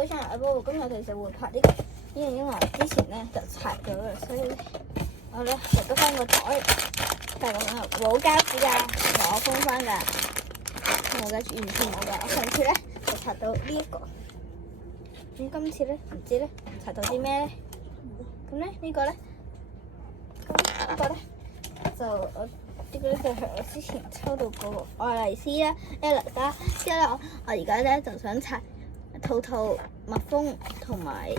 會上嚟，不過今日其實會拍呢個，因為之前咧就拆咗啦，所以我咧就得翻個袋，但係咁樣冇膠紙㗎，我封翻㗎，冇膠紙完全冇㗎。我上次咧就拆到呢一個，咁今次咧唔知咧拆到啲咩咧？咁咧呢個咧，咁呢個咧就我。呢個咧就係我之前抽到個愛麗絲啦 Ella 啦，之後咧我而家咧就想拆兔兔、蜜蜂同埋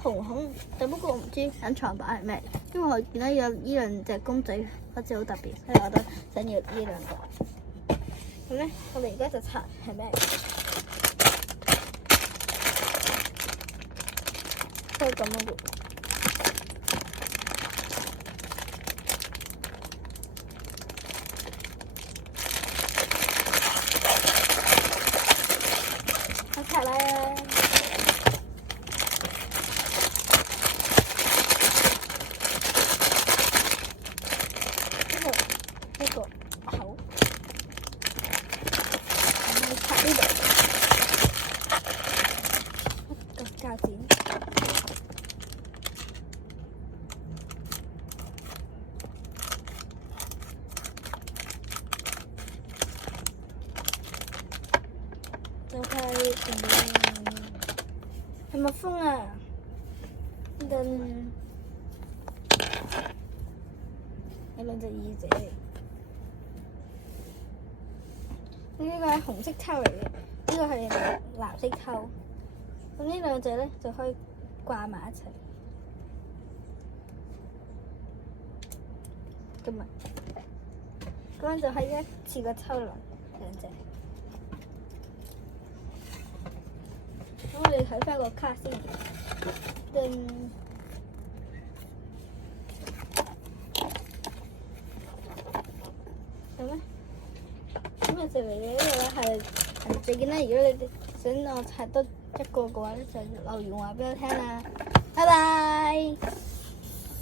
熊熊，但不過我唔知隱藏版係咩，因為我見到有呢兩隻公仔好似好特別，所以我都想要呢兩個。咁咧，我哋而家就拆係咩？都係咁樣嘅。拆啦！呢個口，我拆呢度個膠剪，就係蜜蜂啊！有兩隻耳仔，呢個係紅色抽嚟嘅，呢個係藍色抽。咁呢兩隻咧就可以掛埋一齊。咁樣就可以一次過抽兩隻。咁我哋睇翻個卡先。咁咧，咁就嚟呢個咧係最緊啦。如果你哋想我拆多一個嘅話咧，就留言話俾我聽啦。拜拜。